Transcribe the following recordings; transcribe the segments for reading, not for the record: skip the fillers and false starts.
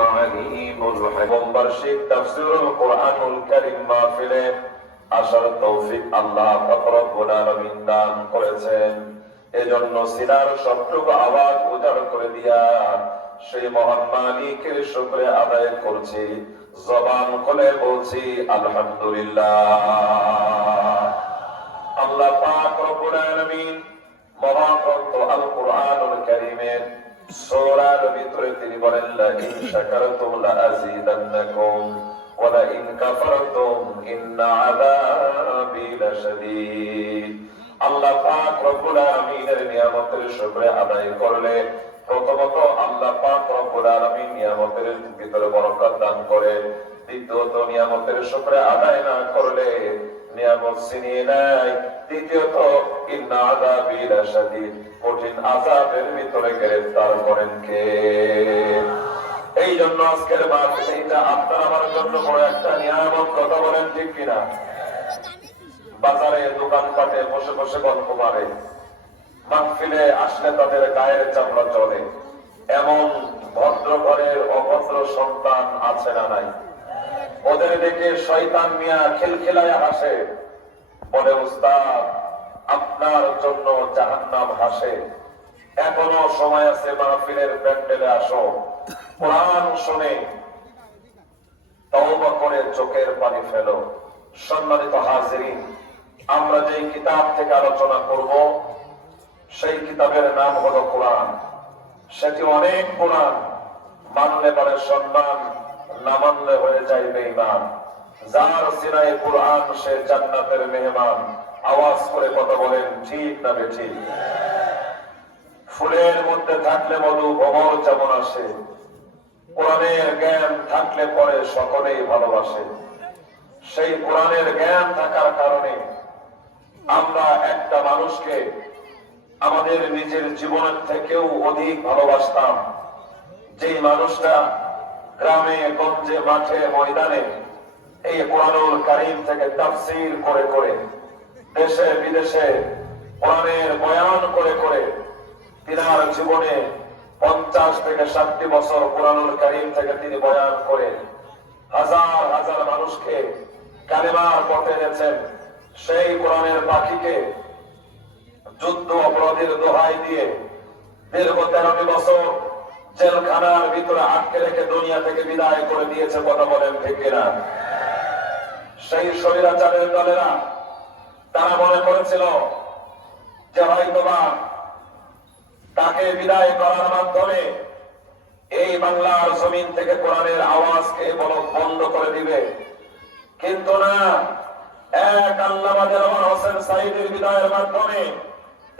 العليم الحكيم বার্ষিক তাফসীরুল কোরআনুল কারীম মাহফিলে আসার তৌফিক আল্লাহ পাক রব্বুল আলামিন দান করেছেন। এজন্য সিনার সবটুকু আওয়াজ উজাড় করে দিয়া সেই মহান মালিকের শুকরিয়া আদায় করছি, জবান খুলে বলছি আলহামদুলিল্লাহ। আল্লাহ পাক রব্বুল আলামিন মহাগ্রন্থ আল কোরআনুল কারীমের সূরার ভিতরে তিনি বলেন, লা ইন শাকারতুম লা আযীদান্নাকুম ওয়া লা ইন কাফারতুম ইন্না আযাবি লাশাদীদ। আল্লাহ পাক রব্বুল আলামিনের নিয়ামতের শুকরিয়া আদায় করলে প্রথমত আল্লাহ পাক রব্বুল আলামিন নিয়ামতের ভিতরে বরকত দান করে, দ্বিতীয়ত নিয়ামতের শুকরিয়া আদায় না করলে নিয়ামত ছিনিয়ে নেয়, তৃতীয়ত ইন্না আযাবি লাশাদীদ, কঠিন আযাবের ভিতরে গ্রেফতার করেন কে? এই জন্য আজকের মাহফিল এটা আপনার আমার জন্য বড় একটা নিয়ামত। কথা বলেন ঠিক কিনা? বাজারে দোকানপাটে বসে বসে গল্প মারে, মাহফিলে আসলে তাদের গায়ের চামড়া চলে। এমন ভদ্র ঘরের অভদ্র সন্তান আছে না নাই? ওদের দেখে শয়তান মিয়া খিলখিলায় হাসে, বলে উস্তাদ আপনার জন্য জাহান্নাম হাসে। এখনো সময় আছে, মাহফিলের প্যান্ডেলে আসো, কোরআন শুনে তওবা করে চোখের পানি ফেলো। সম্মানিত হাজিরিন, আমরা যে কিতাব থেকে আলোচনা করব সেই কিতাবের নাম হলো কোরআন। সেটি অনেক কোরআন, মানলে পারে সম্মান, না মানলে হয়ে যায় বেঈমান। যার সিনায় কোরআন সে জান্নাতের মেহমান। আওয়াজ করে কথা বলেন ঠিক না বেঠিক? ফুলের মধ্যে থাকলে মধু ভ্রমর যেমন আসে, কোরআনের জ্ঞান থাকলে পরে সকলেই ভালোবাসে। সেই কোরআনের জ্ঞান থাকার কারণে আমরা একটা মানুষকে আমাদের নিজের জীবনের থেকেও অধিক ভালোবাসতাম। যেই মানুষটা গ্রামে গঞ্জে মাঠে ময়দানে এই কোরআনুল কারীম থেকে তাফসীর করে করে, দেশে বিদেশে কোরআনের বয়ান করে করে তিনার জীবনে 50 থেকে 60 বছর কোরআনুল কারীম থেকে তিনি বয়ান করে হাজার হাজার মানুষকে কালেমার পথে এনেছেন। সেই কোরআনের পাখিকে যুদ্ধ অপরাধীর দোহাই দিয়ে দীর্ঘ 13 বছর জেলখানার ভিতরে আটকে রেখে দুনিয়া থেকে বিদায় করে দিয়েছে। কথা বলেন ঠিক কিনা? সেই স্বৈরাচারের দলেরা তারা মনে করেছিল যে হয়তোবা তাকে বিদায় করার মাধ্যমে এই বাংলার জমিন থেকে কোরআনের আওয়াজকে বন্ধ করে দিবে। কিন্তু না, এক আল্লামা দেওয়ার হোসেন সাইদের বিদায়ের মাধ্যমে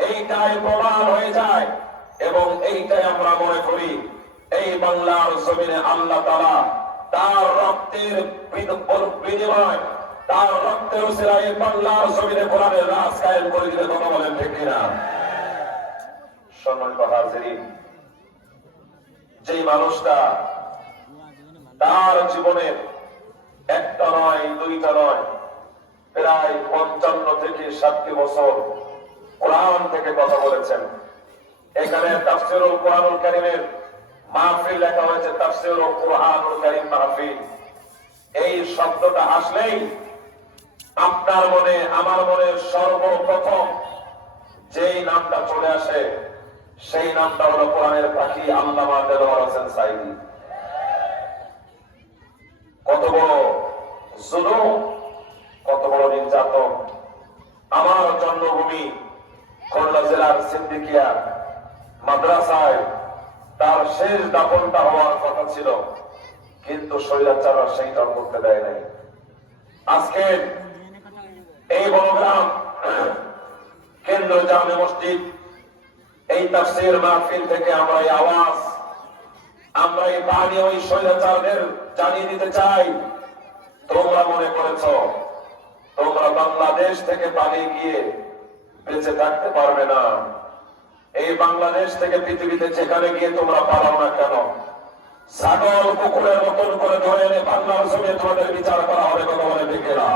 এইটাই প্রমাণ হয়ে যায়। এবং এইটাই আমরা মনে করি এই বাংলার জমিনে আল্লাহ তাআলা তার রক্তের বিনিময়, তার রক্তের উসিলায় বাংলার জমিনে কোরআনের রাজ কায়েম করে দিতে। কথা বলেন ঠিক কিনা? সম্মানিত হাজিরিন, যেই মানুষটা তার জীবনের একটা নয় দুইটা নয় প্রায় 55 থেকে 60 বছর কোরআন থেকে কথা বলেছেন। এখানে তাফসীরুল কোরআনুল কারীমের মাহফিল লেখা হয়েছে, তাফসীরুল কোরআনুল কারীম মাহফিল। এই শব্দটা আসলেই আপনার মনে আমার মনে সর্বপ্রথম যেই নামটা চলে আসে সেই নামটা হলো কোরআনের পাখি আল্লামা দেলোয়ার হোসেন সাইদী। কত বড় জুলুম, কত বড় নির্যাতন! আমার জন্মভূমি খুলনা জেলার সিদ্দিকিয়া মাদ্রাসায় তার শেষ দাফনটা হওয়ার কথা ছিল, কিন্তু স্বৈরাচাররা সেইটা করতে দেয় নাই। আজকে এই বড়গ্রাম কেন্দ্র জামে মসজিদ এই তাফসীর মাহফিল থেকে আমরা এই আওয়াজ, আমরা এই বাণী ওই স্বৈরাচারদের জানিয়ে দিতে চাই, তোমরা মনে করেছ তোমরা বাংলাদেশ থেকে পালিয়ে গিয়ে বেঁচে থাকতে পারবে না। এই বাংলাদেশ থেকে পৃথিবীতে যেখানে গিয়ে তোমরা পালাও না কেন, ছাগল কুকুরের মতন করে ধরে এনে বাংলার জমিনে তোমাদের বিচার করা হবে। কথা বলে দেখে না,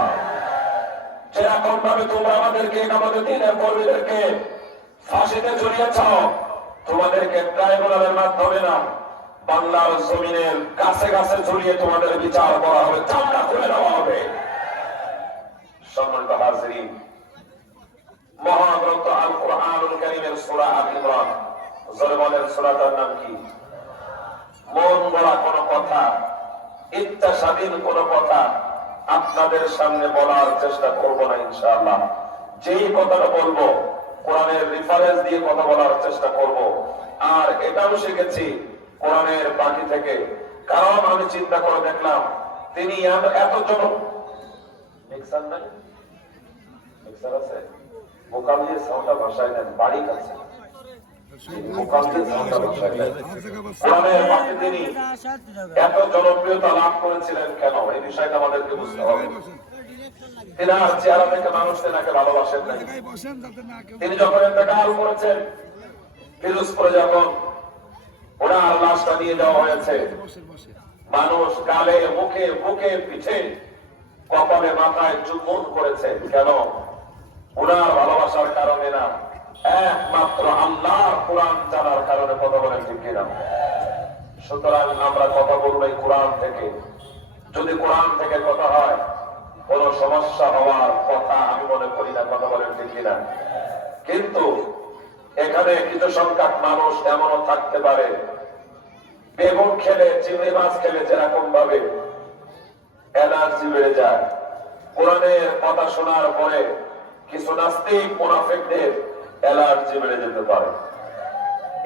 যেরকম ভাবে তোমরা আমাদেরকে আমাদের দিনের কর্মীদেরকে ফাঁসিতে ঝুলিয়েছ, তোমাদেরকে ট্রাইব্যুনালের মাধ্যমে না বাংলার জমিনের কাছে কাছে ঝুলিয়ে তোমাদের বিচার করা হবে, চামড়া খুলে দেওয়া হবে। সম্মানিত হাজিরিন, মহাগ্রন্থ আল কুরআনুল কারীমের সূরা আল ইমরান, জোরে বলেন সূরাটার নাম কি? মন গড়া কোন কথা, ইচ্ছা স্বাধীন কোন কথা আপনাদের সামনে বলার চেষ্টা করব না ইনশাআল্লাহ। যেই কথাটা বলবো কোরআনের রেফারেন্স দিয়ে কথা বলার চেষ্টা করব। আর এটাও শিখেছি কোরআনের বাকি থেকে, কারণ আমি চিন্তা করে দেখলাম তিনি এত জন মিক্সার নাই, মিক্সার আছে, মোকাম দিয়ে সাউন্ডটা ভাষায় দেন, বাড়ি কাছে তিনি এত জনপ্রিয়তা লাভ করেছিলেন কেন, এই বিষয়টা আমাদেরকে বুঝতে হবে। তিনার চেহারা থেকে মানুষ তেনাকে ভালোবাসেন নাই। তিনি যখন ইন্তেকাল করেছেন, পিরোজপুরে যখন ওনার লাশটা নিয়ে যাওয়া হয়েছে, মানুষ গালে, মুখে, বুকে, পিঠে, কপালে, মাথায় চুম্বন করেছে। কেন? ওনার ভালোবাসার কারণে না, একমাত্র আল্লাহর কোরআন জানার কারণে। কথা বলেন ঠিক কিনা? সুতরাং আমরা কথা বলবো এই কোরআন থেকে। যদি কোরআন থেকে কথা হয়, কোন সমস্যা হওয়ার কথা আমি মনে করি না। কথা বলেন ঠিক কিনা? কিন্তু এখানে কিছু সংখ্যক মানুষ এমনও থাকতে পারে, বেগুন খেলে, চিংড়ি মাছ খেলে যেরকম ভাবে এনার্জি বেড়ে যায়, কোরআনের কথা শোনার পরে কিছু নাস্তিক মুনাফিকদের এলার্জি বেড়ে যেতে পারে।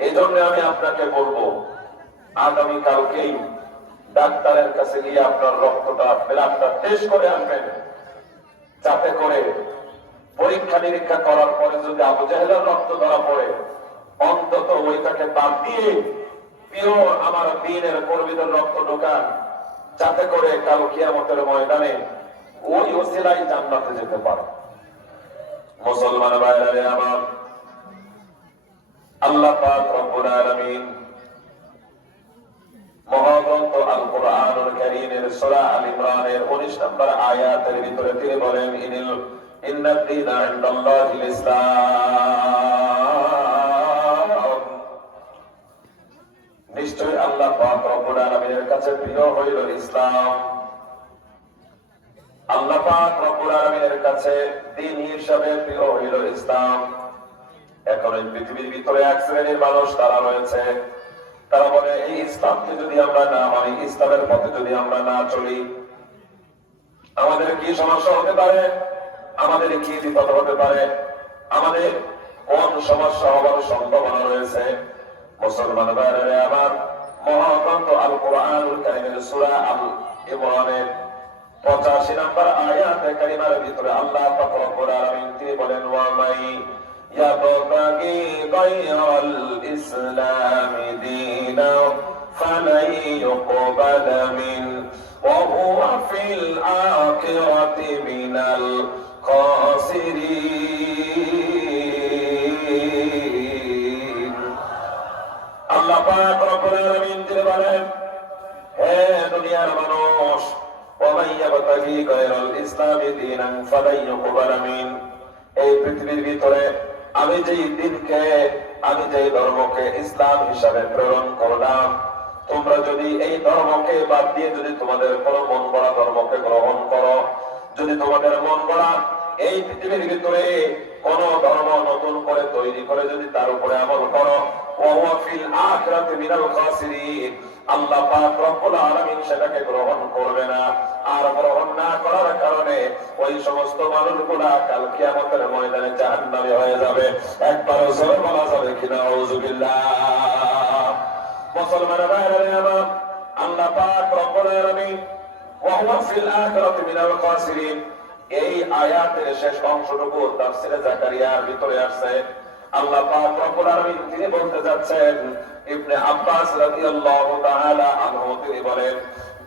এই জন্য আমি আপনাকে বলবো, আগামীকালকেই ডাক্তারের কাছে গিয়ে আপনার রক্তটা, ব্লাডটা টেস্ট করে আনবেন, যাতে করে পরীক্ষা নিরীক্ষা করার পরে যদি আবু জাহেলের রক্ত ধরা পড়ে, অন্তত ওইটাকে বাদ দিয়ে পিওর আমার দ্বীনের কর্মীদের রক্ত ঢোকান, যাতে করে কাল কিয়ামতের ময়দানে ওই ওসিলাই জান্নাতে যেতে পারে। মুসলমান ভাইরা আমার, আল্লাহ পাক রব্বুল আলামিন মহাগ্রন্থ আল কুরআনুল কারীমের সূরা আল ইমরানের 19 নম্বর আয়াতের ভিতরে তিনি বলেন, ইন্নাদ দীনা ইনদাল্লাহিল ইসলাম। নিশ্চয় আল্লাহ পাক রব্বুল আলামিনের কাছে প্রিয় হইল ইসলাম। আল্লাহ পাক রব্বুল আলামিনের কাছে দ্বীন হিসেবে প্রিয় হইল ইসলাম। এখন এই পৃথিবীর ভিতরে এক শ্রেণীর মানুষ তারা রয়েছে, তারা বলে এই ইসলামকে যদি আমরা না মানি, ইসলামের পথে যদি আমরা না চলি, আমাদের কি সমস্যা হতে পারে, আমাদের কি বিপদ হতে পারে, আমাদের কোন সমস্যা হওয়ার সম্ভাবনা রয়েছে। মুসলমান ভাইরা আমার, মহাগ্রন্থ আল কুরআনুল কারীমের সূরা আল ইমরানের 85 নম্বর আয়াতে কারিমার ভিতরে আল্লাহ পাক রব্বুল আলামিন তিনি বলেন, ওয়া মাই ইয়াবতাগি গায়রাল ইসলামি দীনা ফালাই ইউকবালা মিন ওয়া হুয়া ফিল আখিরাতি মিনাল খাসিরিন। আল্লাহ পাক রব্বুল আলামিন তিনি বলেন, হে দুনিয়ার মানুষ, এই পৃথিবীর ভিতরে আমি যেই দিনকে, আমি যেই ধর্মকে ইসলাম হিসাবে প্রেরণ করলাম, তোমরা যদি এই ধর্মকে বাদ দিয়ে যদি তোমাদের কোন মন গড়া ধর্মকে গ্রহণ করো, যদি তোমাদের মন গড়া এই পৃথিবীর ভিতরে কোন ধর্ম নতুন করে তৈরি করে যদি তার উপরে আমল করো, ওয়া ফিল আখিরাতি মিনাল খাসিরিন, আল্লাহ পাক রব্বুল আলামিন সেটাকে গ্রহণ করবে না। আর গ্রহণ না করার কারণে ওই সমস্ত মানুষগুলা কাল কিয়ামতের ময়দানে জাহান্নামী হয়ে যাবে। একবার জোরে বলা যাবে কিনা আউযুবিল্লাহ। মুসলমান ভাইরা আমার, আল্লাহ পাক রব্বুল আলামিন ওয়া হুয়া ফিল আখিরাতি মিনাল খাসিরিন, এই আয়াতের শেষ অংশটুকু তাফসীরে জাকারিয়ার ভিতরে আসছে। আল্লাহ পাক রব্বুল আলামিন তিনি বলতে যাচ্ছেন, ইবনে আব্বাস রাদিয়াল্লাহু তাআলা আনহু তিনি বলেন,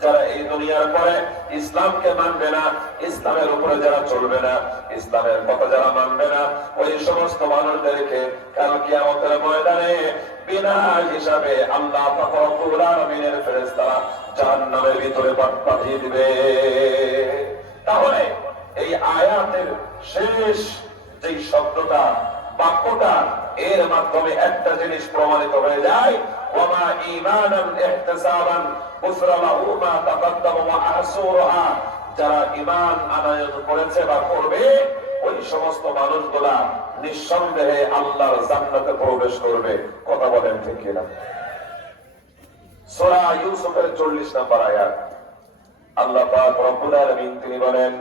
যারা এই দুনিয়ার পরে ইসলামকে মানবে না, ইসলামের উপরে যারা চলবে না, ইসলামের কথা যারা মানবে না, ওই সমস্ত মানুষদেরকে কাল কিয়ামতের ময়দানে বিনা হিসাবে আল্লাহ পাক রব্বুল আলামিনের ফেরেশতারা জাহান্নামের ভিতরে পাঠিয়ে দিবে। তাহলে এই আয়াতের শেষ যে শব্দটা, বাক্যটা, এর মাধ্যমে একটা জিনিস প্রমাণিত হয়ে যায়, ওয়ামা ঈমানান ইহতিসাবান গুফরা লাহু মা তাকাদ্দামা ওয়া আহসুরহা। যারা ঈমান আনয়ন করেছে বা করবে ওই সমস্ত মানুষগুলা নিঃসন্দেহে আল্লাহর জান্নাতে প্রবেশ করবে। কথা বলেন ঠিক কিনা? সূরা ইউসুফের 40 নম্বর আয়াত আল্লাহ পাক রব্বুল আলামিন তিনি বলেন,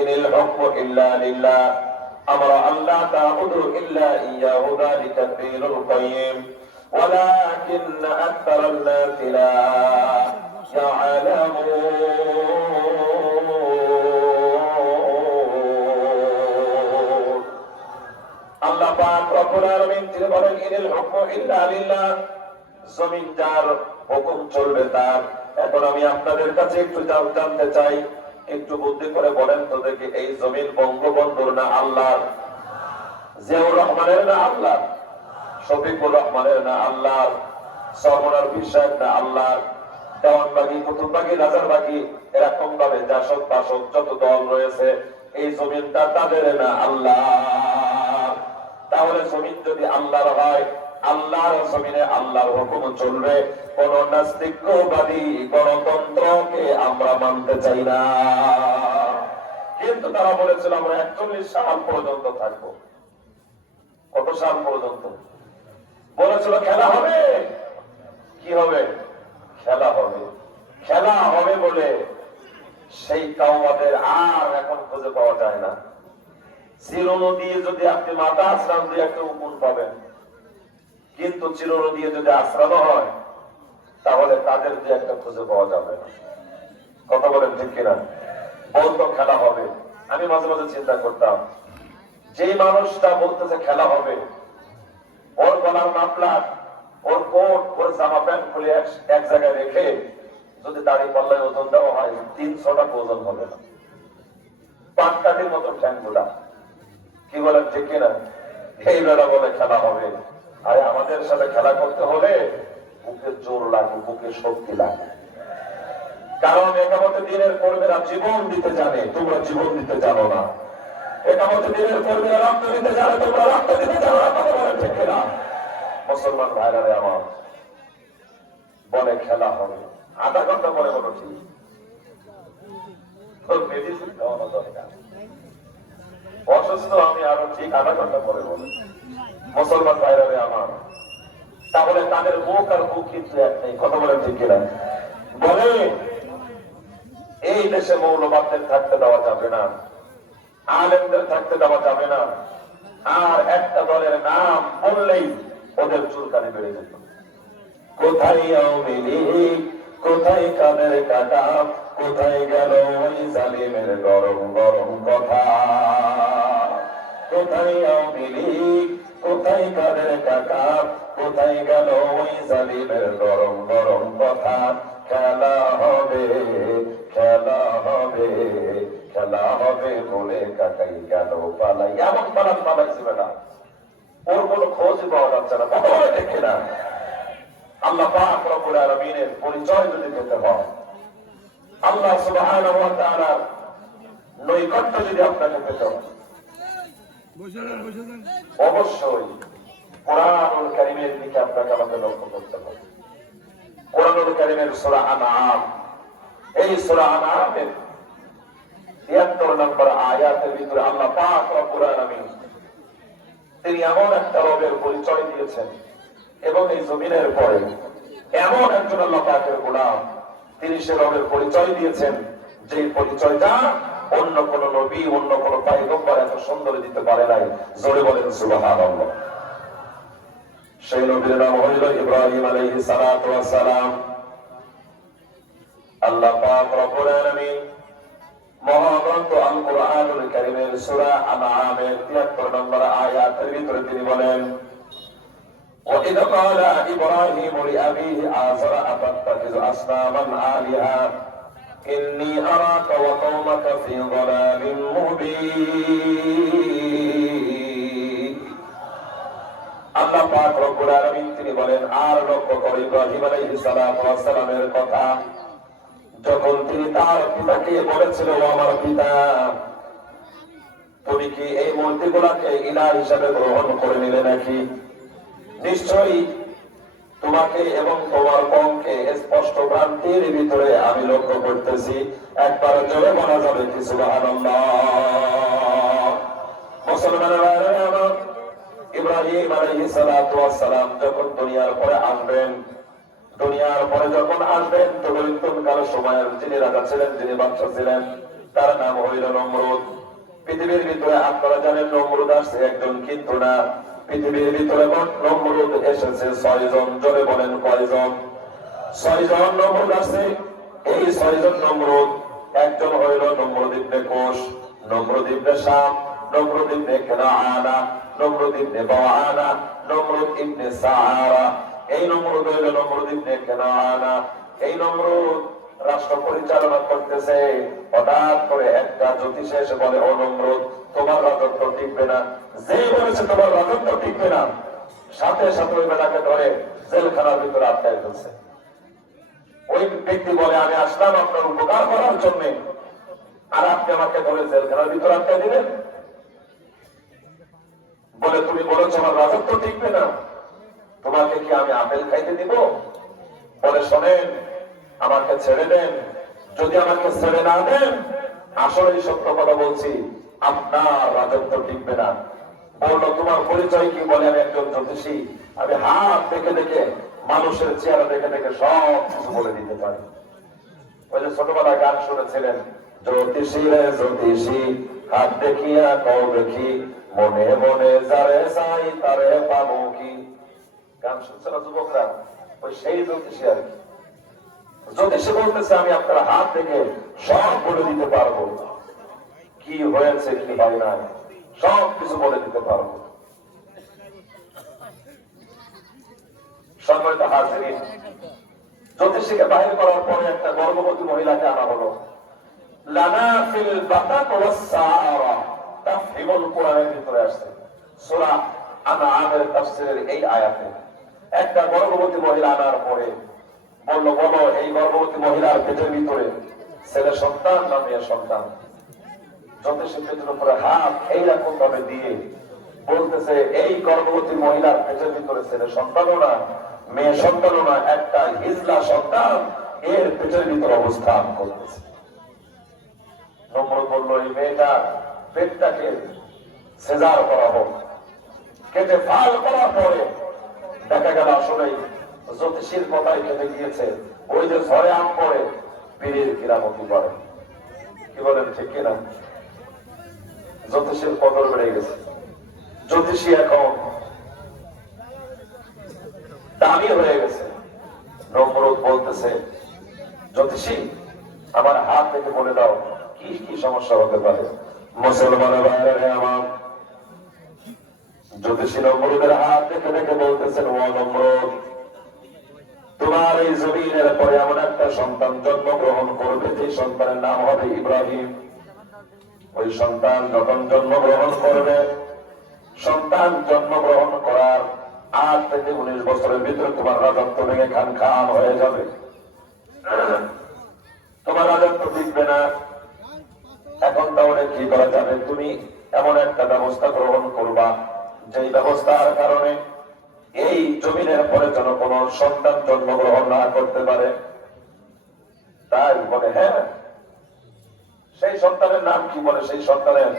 ইনিল হুকমু ইল্লা লিল্লাহ আমরা আল্লা তা'বুদু ইল্লা ইয়াহু যালিকা দ্বীনুল কাইয়্যিম ওয়ালাকিন্না আকতারান নাসি লা ইয়া'লামুন। আল্লাহ পাক রব্বুল আলামিন তিনি বলেন, ইনিল হুকমু ইল্লা লিল্লাহ, জমিন যার হুকুম চলবে তার। এখন আমি আপনাদের কাছে একটু জানতে চাই, একটু বুদ্ধি করে বলেন তো দেখি, এই জমিন বঙ্গবন্ধুর না আল্লাহর? জিয়াউর রহমানের না আল্লাহর? শফিকুর রহমানের না আল্লাহর? সরমনার পীর সাহেব না আল্লাহর? দেওয়ানবাগি, কুতুববাগি, রাজারবাগি, এরকম ভাবে জাসদ বাসদ যত দল রয়েছে, এই জমিনটা তাদের না আল্লাহ? তাহলে জমিন যদি আল্লাহর হয়, আল্লাহর জমিনে আল্লাহর হুকুম চলবে। কোন নাস্তিকবাদী গণতন্ত্রকে আমরা মানতে চাই না। কিন্তু তারা বলেছিল আমরা 41 সাল পর্যন্ত থাকবো। কত সাল পর্যন্ত বলেছিল? খেলা হবে। কি হবে? খেলা হবে। খেলা হবে বলে সেই কাওয়াদের আর এখন খুঁজে পাওয়া যায় না। চিরুনি দিয়ে যদি আপনি মাথা আশ্রান দিয়ে একটা উকুন পাবেন, কিন্তু চিরুনি দিয়ে যদি আশ্রানো হয় তাহলে তাদের দিয়ে একটা খুঁজে পাওয়া যাবে না। কথা বলেন ঠিক কিনা? বলতো খেলা হবে। আমি মাঝে মাঝে চিন্তা করতাম, যেই মানুষটা বলতেছে খেলা হবে, ওর গলার মাফলার, ওর কোট, ওর জামা প্যান্ট খুলে এক জায়গায় রেখে যদি দাড়ি পাল্লায় ওজন দেওয়া হয় 300 টাকা ওজন হবে না। পাটকাঠির মতো ঠ্যাংগুলা। কি বলেন ঠিক কিনা? এই বেলা বলে খেলা হবে। আর আমাদের সাথে খেলা করতে হলে বুকে জোর লাগে, বুকে শক্তি লাগে। কারণ একামতে দিনের কর্মীরা জীবন দিতে জানে, তোমরা জীবন দিতে জানো না। একামতে দিনের কর্মীরা রক্ত দিতে জানে, তোমরা রক্ত দিতে জানো না। কথা বলেন ঠিক কিনা? মুসলমান ভাইরা আমার বলে খেলা হবে, আধা ঘন্টা পরে বলো ঠিক। মেডিসিন খাওয়ানো দরকার। অসুস্থ আমি আরো ঠিক আধা ঘন্টা পরে বলো। মুসলমান ভাইরা আমার, তাহলে তাদের মুখ আর মুখ কিন্তু এক নেই। কথা বলেন ঠিক কিনা? বলে এই দেশে মৌলবাদদের থাকতে দেওয়া যাবে না, আলেমদের থাকতে দেওয়া যাবে না। আর একটা দলের নাম বললেই ওদের চুলকানি বেড়ে যেত। কোথায় আওয়ামী লীগ, কোথায় কাদের কাটা, কোথায় গেল ওই জালিমের গরম গরম কথা? কোথায় আওয়ামী লীগ, কোথায় কাদের কাকা, কোথায় গেল ওই জালিমের গরম গরম কথা? খেলা হবে, খেলা হবে, খেলা হবে বলে কাকাই গেল পালাই। এমন পালাইছে বেটা, ওর কোনো খোঁজই পাওয়া যাচ্ছে না। কথা বলে দেখে না? আল্লাহ পাক রব্বুল আলামিনের পরিচয় যদি পেতে হয়, আল্লাহ সুবহানাহু ওয়া তাআলার নৈকট্য যদি আপনাকে পেতে হয়, অবশ্যই কোরআনুল কারীমের দিকে আপনাকে আমাকে লক্ষ্য করতে হবে। কোরআনুল কারীমের সূরা আনআম, এই সূরা আনআমের ৭৩ নম্বর আয়াতের ভিতরে আল্লাহ পাক রব্বুল আলামিন তিনি এমন একটা রবের পরিচয় দিয়েছেন, এবং এই জমিনের পরে এমন একজন আল্লাহ পাকের গোলাম তিনি সে রবের পরিচয় দিয়েছেন, যে পরিচয়টা অন্য কোন নবী, অন্য কোন পয়গম্বর এত সুন্দর দিতে পারে নাই। জোরে বলেন সুবহানাল্লাহ। সেই নবীর নাম হইল ইব্রাহিম আলাইহিস সালাতু ওয়াস সালাম। আল্লাহ পাক রব্বুল আলামিন মহাগ্রন্থ আল কুরআনুল কারীমের সূরা আনআমের ৭৩ নম্বর আয়াতের ভিতরে তিনি বলেন, وَإِذْ قَالَ إِبْرَاهِيمُ لِأَبِيهِ آزَرَ أَتَتَّخِذُ أَصْنَامًا آلِهَةً إِنِّي أَرَاكَ وَقَوْمَكَ فِي ضَلَالٍ مُبِينٍ। আল্লাহ পাক রব্বুল আলামিন তিনি বলেন, আর লক্ষ্য করে ইব্রাহিম আলাইহিস সালাতু ওয়াস সালামের কথা, যখন তিনি তার পিতাকে বলেছিল, ও আমার পিতা, তুমি কি এই মূর্তিগুলোকে ইলাহ হিসাবে গ্রহণ করে নিলে নাকি? নিশ্চয়ই তোমাকে এবং তোমার কমকে স্পষ্ট ভ্রান্তির ভিতরে আমি লক্ষ্য করতেছি। একবার জোরে বলা যাবে কি সুবহানাল্লাহ। মুসলমানেরা আমার ইব্রাহিম আলাইহিস সালাতু ওয়াস সালাম যখন দুনিয়ার পরে আসবেন, দুনিয়ার পরে যখন আসবেন তখন কাল সময়ের যিনি রাজা ছিলেন, যিনি বাদশা ছিলেন, তার নাম হইল নমরুদ। পৃথিবীর ভিতরে আপনারা জানেন নমরুদ আসছে একজন কিন্তু না, পৃথিবীর ভিতরে নমরুদ এসেছে 6 জন। জোরে বলেন কয়জন? 6 জন নমরুদ আসছে। এই 6 জন নমরুদ, একজন হইল নমরুদ ইবনে কুশ, নমরুদ ইবনে শাম, নমরুদ ইবনে কানাআনা, নমরুদ ইবনে বাওয়ানা, নমরুদ ইবনে সাআরা। এই নমরুদ হইল নমরুদ ইবনে কানাআনা। এই নমরুদ রাষ্ট্র পরিচালনা করতেছে। হঠাৎ করে একটা জ্যোতিষ এসে বলে, ও নমরুদ, তোমার রাজত্ব টিকবে না। যেই বলেছে তোমার রাজত্ব টিকবে না, সাথে সাথে ওই বেলাকে ধরে জেলখানার ভিতরে আটকায় ফেলছে। ওই ব্যক্তি বলে, আমি আসলাম আপনার উপকার করার জন্য, আর আপনি আমাকে ধরে জেলখানার ভিতরে আটকায় দিলেন। বলে, তুমি বলেছো আমার রাজত্ব টিকবে না, তোমাকে কি আমি আপেল খাইতে দিব? বলে, শোনেন, আমাকে ছেড়ে দেন। যদি আমাকে ছেড়ে না দেন, আসলে সত্য কথা বলছি, আপনার রাজত্ব টিকবে না। বললো, তোমার পরিচয় কি? বলে, আমি একজন জ্যোতিষী, আমি হাত দেখে দেখে, মানুষের চেহারা দেখে দেখে সব কিছু বলে দিতে পারি। ওই যে ছোটবেলায় গান শুনেছিলেন, জ্যোতিষী রে জ্যোতিষী, হাত দেখিয়া কও দেখি, মনে মনে যারে চাই তারে পাবো কি। গান শুনছে না যুবকরা? ওই সেই জ্যোতিষী আর কি। জ্যোতিষী বলতেছে, আমি আপনার হাত থেকে সব বলে দিতে পারবো, কি হয়েছে কি হয় না, সব কিছু বলে দিতে পারবো। সম্মানিত হাজিরিন, জ্যোতিষীকে বাহির করার পরে একটা গর্ভবতী মহিলাকে আনা হলো। লানা ফিল বাতাক ওয়াস সাআরা, তাফহিমুল কোরআনের ভিতরে আসছে সূরা আনআমের তাফসীরের এই আয়াতে। একটা গর্ভবতী মহিলা আনার পরে বলল, বলো, এই গর্ভবতী মহিলার পেটের ভিতরে ছেলে সন্তান না মেয়ে সন্তান? জ্যোতিষী পেটের উপরে হাত এইরকম ভাবে দিয়ে বলতেছে, এই গর্ভবতী মহিলার পেটের ভিতরে ছেলে সন্তানও না মেয়ে সন্তানও না, একটা হিজলা সন্তান এর পেটের ভিতরে অবস্থান করতেছে। নমরুদ বলল, এই মেয়েটার পেটটাকে সেজার করা হোক। কেটে ফাল করার পরে দেখা গেল আসলে জ্যোতিষীর কথাই কেটে গিয়েছে। ওই যে ঝড়ে আম পড়ে পীরের কিরামতি করে, কি বলেন ঠিক কিনা? জ্যোতিষীর কদর বেড়ে গেছে। জ্যোতিষী এখন দামি হয়ে গেছে। নমরুদ বলতেছে, জ্যোতিষী, আমার হাত থেকে বলে দাও কি কি সমস্যা হতে পারে। মুসলমানের বাইরে আমার জ্যোতিষী নমরুদের হাত দেখে দেখে বলতেছেন, ও নমরুদ, তোমার এই জমিনের পরে এমন একটা সন্তান জন্মগ্রহণ করবে, যে সন্তানের নাম হবে ইব্রাহিম। ওই সন্তান যখন জন্মগ্রহণ করবে, সন্তান জন্মগ্রহণ করার 8 থেকে 19 বছরের ভিতরে তোমার রাজত্ব ভেঙে খান খান হয়ে যাবে, তোমার রাজত্ব টিকবে না। এখন তাহলে কি করা যাবে? তুমি এমন একটা ব্যবস্থা গ্রহণ করবা, যেই ব্যবস্থার কারণে এই জমিনের পরে যেন কোন সন্তান জন্মগ্রহণ না করতে পারে। তাই বলে, হ্যাঁ, সেই সন্তানের নাম কি? বলে, সেই সন্তানের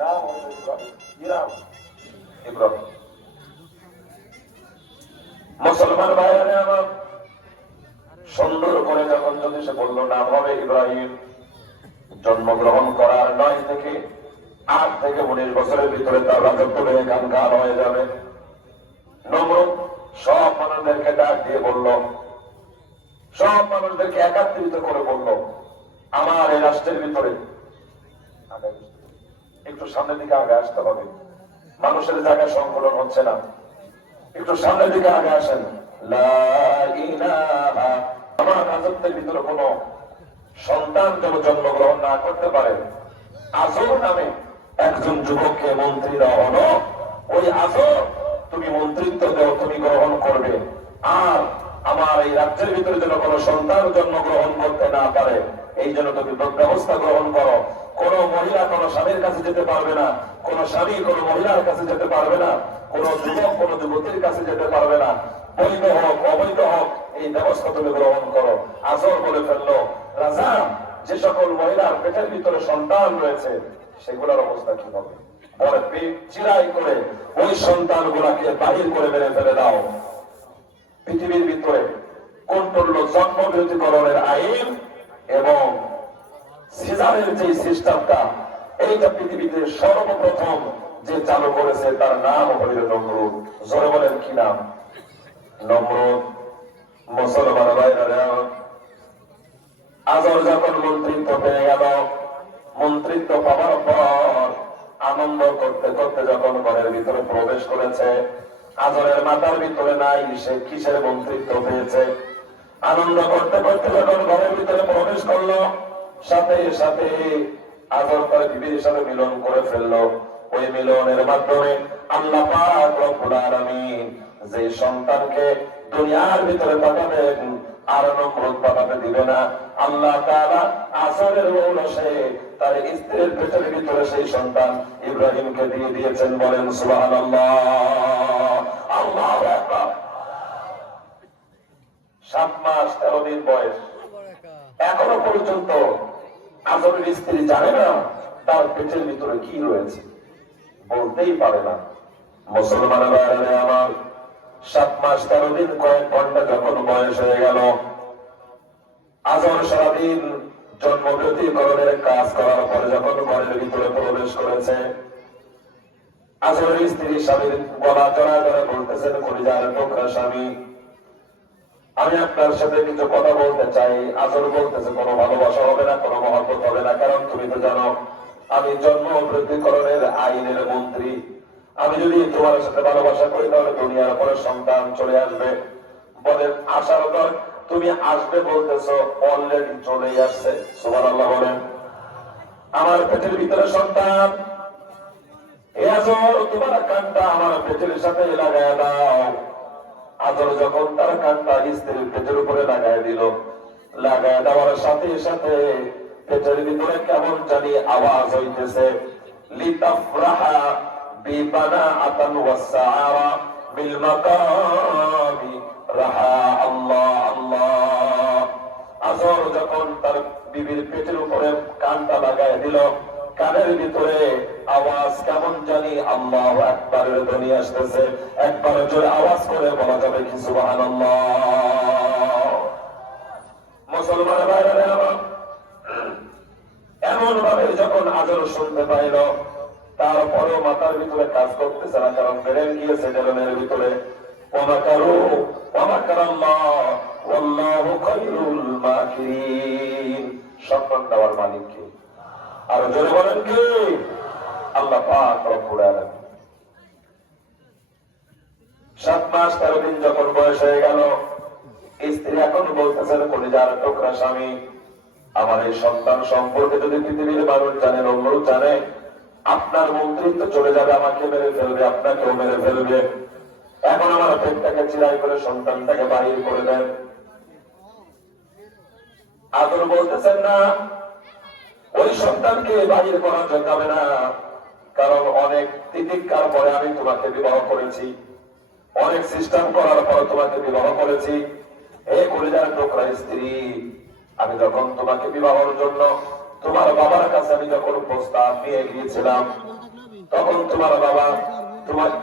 নাম ইব্রাহিম। মুসলমান ভাইরা আমার, সুন্দর করে যখন যদি সে বললো নাম হবে ইব্রাহিম, জন্মগ্রহণ করার 9 থেকে 8 থেকে 19 বছরের ভিতরে তার রাজত্ব ভেঙে খান খান হয়ে যাবে। নমরুদ সব মানুষদেরকে ডাক দিয়ে বলল, সব মানুষদেরকে একাত্রিত করে বলল, আমার এই রাষ্ট্রের ভিতরে একটু সামনের দিকে আগে আসতে হবে, মানুষের জায়গায় সংকলন হচ্ছে না, একটু সামনের দিকে আগে আসেন। লা ইলাহা, আমার রাজত্বের ভিতরে কোন সন্তান যেন জন্মগ্রহণ না করতে পারে। আজর নামে একজন যুবককে মন্ত্রী দেওয়া হলো, ওই আজর তুমি মন্ত্রিত্ব দেও, তুমি গ্রহণ করবে। আর আমার এই রাজ্যের ভিতরে যেন কোন সন্তান জন্মগ্রহণ করতে না পারে, এই জন্য তুমি ব্যবস্থা গ্রহণ করো। কোন মহিলা কোন স্বামীর কাছে যেতে পারবে না, কোন স্বামী কোন মহিলার কাছে যেতে পারবে না, কোন যুবক কোন যুবতীর কাছে যেতে পারবে না। বৈধ হোক অবৈধ হোক এই ব্যবস্থা তুমি গ্রহণ করো। আজর বলে ফেললো, রাজা যে সকল মহিলার পেটের ভিতরে সন্তান রয়েছে সেগুলোর অবস্থা কি হবে? পরে পেট চিরাই করে ওই সন্তান গুলাকে বাহির করে মেরে ফেলে দাও। পৃথিবীর ভিতরে কোন করলো জন্ম বিরতিকরণের আইন এবং সিজারের যে সিস্টেমটা, এইটা পৃথিবীতে সর্বপ্রথম যে চালু করেছে তার নাম হইল নমরুদ। জোরে বলেন কি নাম? নমরুদ। মুসলমান ভাইরা, আজর যখন মন্ত্রিত্ব পেয়ে গেল, মন্ত্রিত্ব পাওয়ার পর আনন্দ করতে করতে যখন ঘরের ভিতরে প্রবেশ করেছে, আজরের মাথার ভিতরে নাই সে কিসের মন্ত্রিত্ব পেয়েছে। আনন্দ করতে করতে যখন ঘরের ভিতরে প্রবেশ করলো, সাথে সাথে আজর তার বিবির সাথে মিলন করে ফেললো। ওই মিলনের মাধ্যমে আল্লাহ পাক রব্বুল আলামিন যে সন্তানকে দুনিয়ার ভিতরে পাঠাবেন আর নমরুদ পাঠাতে দিবে না, আল্লাহ তাআলা আসরের ঔরসে তার স্ত্রীর পেটের ভিতরে সেই সন্তান ইব্রাহিমকে দিয়ে দিয়েছেন। বলেন সুবহানাল্লাহ, আল্লাহু আকবার। 7 মাস 13 দিন বয়স, এখনো পর্যন্ত আজরের স্ত্রী জানে না তার পেটের ভিতরে কি রয়েছে, বলতেই পারে না। মুসলমান ভাইরা আমার, 7 মাস 13 দিন কয়েক ঘন্টা যখন বয়স হয়ে গেল, আজর সারাদিন জন্মবিরতিকরণের কাজ করার পরে যখন ঘরের ভিতরে প্রবেশ করেছে, আজরের স্ত্রী স্বামীর গলা জড়া ধরে বলতেছেন, কলিজার টুকরা স্বামী, আমি আপনার সাথে কিছু কথা বলতে চাই। আজর বলতেছে, কোনো ভালোবাসা হবে না, কোনো মহব্বত হবে না, কারণ তুমি তো জানো আমি জন্মবিরতিকরণের আইনের মন্ত্রী। আমি যদি তোমার সাথে ভালোবাসা করি তাহলে দুনিয়ার পরে সন্তান চলে আসবে। বলে আসার পর তুমি আসবে বলতেছো, অলরেডি চলেই আসছে। সুবহানাল্লাহ বলেন। আমার পেটের ভিতরে সন্তান, তোমার কানটা আমার পেটের সাথে লাগায় দাও। আজর যখন তার কানটা স্ত্রীর পেটের উপরে লাগায় দিল, লাগায় দেওয়ার সাথে সাথে পেটের ভিতরে কেমন জানি আওয়াজ হইতেছে, লিতাফরাহা বিবানাআতান ওয়াসআরা বিল মাকামি রাহা আল্লাহ আল্লাহ। আজর যখন তার বিবির পেটের উপরে কানটা লাগায় দিল, কানের ভিতরে আওয়াজ কেমন জানি আল্লাহু আকবারের ধ্বনি আসতেছে। একবার জোরে আওয়াজ করে বলা যাবে কি সুবহানাল্লাহ? মুসলমান ভাইরা আমার, এমন ভাবে যখন আজর শুনতে পাইল, তারপরেও মাথার ভিতরে কাজ করতেছে না, কারণ বেড়ে গিয়েছে জেলের ভিতরে। ওয়ামাকারু ওয়ামাকারাল্লাহ ওয়াল্লাহু খায়রুল মাকিরিন। সম্মান দেওয়ার মালিক কে? আর জোরে বলেন কি? আল্লাহ পাক রব্বুল আলামিন। 7 মাস 13 দিন যখন বয়স হয়ে গেল, স্ত্রী এখন বলতেছেন, কলিজার টুকরা স্বামী, আমার এই সন্তান সম্পর্কে যদি পৃথিবীর মানুষ জানে, নমরুদ জানে, আপনার মন্ত্রিত্ব চলে যাবে, আমাকে মেরে ফেলবে, আপনাকেও মেরে ফেলবে। এখন আমার পেটটাকে চিরাই করে সন্তানটাকে বাহির করে দেন। আদর বলতেছেন, না, ওই সন্তানকে বাহির করা যাবে না, কারণ অনেক তিতিক্ষার পরে আমি তোমাকে বিবাহ করেছি, অনেক সিস্টেম করার পর তোমাকে বিবাহ করেছি। এই কলিজার টুকরা স্ত্রী, আমি যখন তোমাকে বিবাহের জন্য তোমার বাবার কাছে আমি যখন প্রস্তাব নিয়ে গিয়েছিলাম, তখন তোমার বাবা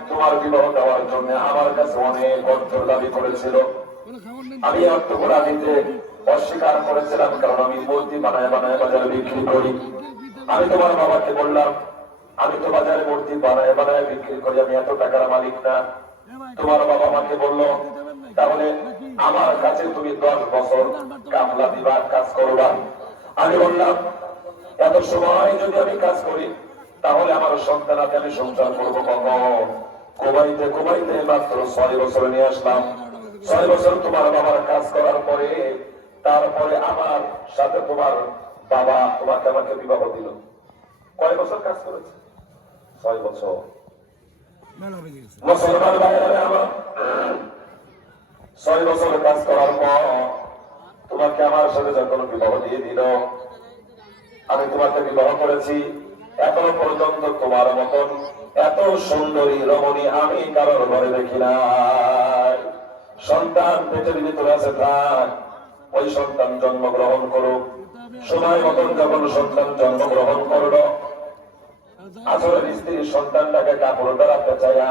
তোমার বিবাহ দেওয়ার জন্য আমার কাছে অনেক অর্থ দাবি করেছিল। আমি অর্থগুলা দিতে অস্বীকার করেছিলাম, কারণ আমি মূর্তি বানায় বানায় বাজারে বিক্রি করি। আমি তোমার বাবাকে বললাম, আমি তো বাজারে মূর্তি বানায় বানায় বিক্রি করি, আমি এত টাকার মালিক না। তোমার বাবা আমাকে বললো, তাহলে আমার কাছে তুমি 10 বছর কামলা দিবা, কাজ করবা। আমি বললাম, এত সময় যদি আমি কাজ করি তাহলে আমার সন্তান হাতে আমি সংসার করবো কখন? কোবাইতে কোবাইতে মাত্র 6 বছর নিয়ে আসলাম। 6 বছর তোমার বাবার কাজ করার পরে, তারপরে আমার সাথে তোমার বাবা তোমাকে আমাকে বিবাহ দিল। কয় বছর কাজ করেছে? 6 বছর। মুসলমান ভাইরা আমার, 6 বছর কাজ করার পর তোমাকে আমার সাথে যখন বিবাহ দিয়ে দিল, আমি তোমাকে বিবাহ করেছি, এখনো পর্যন্ত তোমার মতন এত সুন্দরী রমণী আমি কারোর ঘরে দেখি নাই। সন্তান পেটের ভিতরে আছে, থাক, ওই সন্তান জন্মগ্রহণ করুক। সময় মতন যখন সন্তান জন্মগ্রহণ করলো, আসরের স্ত্রীর সন্তানটাকে কাপড় দ্বারা পেঁচাইয়া